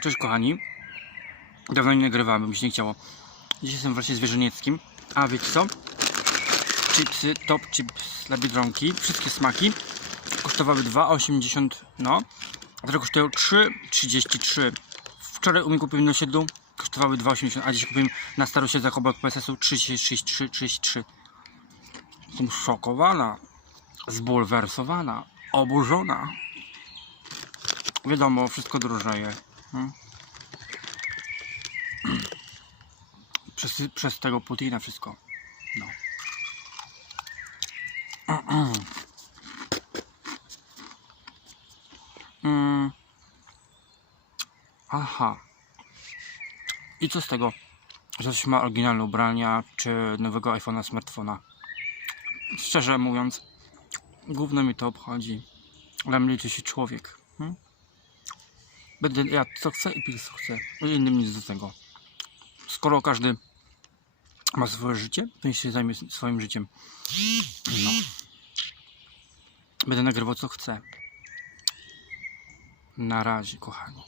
Cześć kochani. Dawno nie nagrywałem, mi się nie chciało. Dzisiaj jestem właśnie zwierzynieckim. A wiecie co? Chipsy, top chips dla Biedronki. Wszystkie smaki. Kosztowały 2,80 no. A teraz kosztują 3,33. Wczoraj u mnie kupiłem na osiedlu. Kosztowały 2,80, a dzisiaj kupiłem na starosiedzach obok PSS-u 33, 33. Jestem szokowana. Zbulwersowana. Oburzona. Wiadomo, wszystko drożeje. Hmm? Przez, przez tego Putina wszystko. No. Mm. Aha. I co z tego, że ktoś ma oryginalne ubrania, czy nowego iPhone'a, smartfona? Szczerze mówiąc, gówno mi to obchodzi. Dla mnie liczy się człowiek. Hmm? Będę ja co chcę i piję co chcę. O innym nic do tego. Skoro każdy ma swoje życie, to niech się zajmie swoim życiem. No. Będę nagrywał co chcę. Na razie, kochani.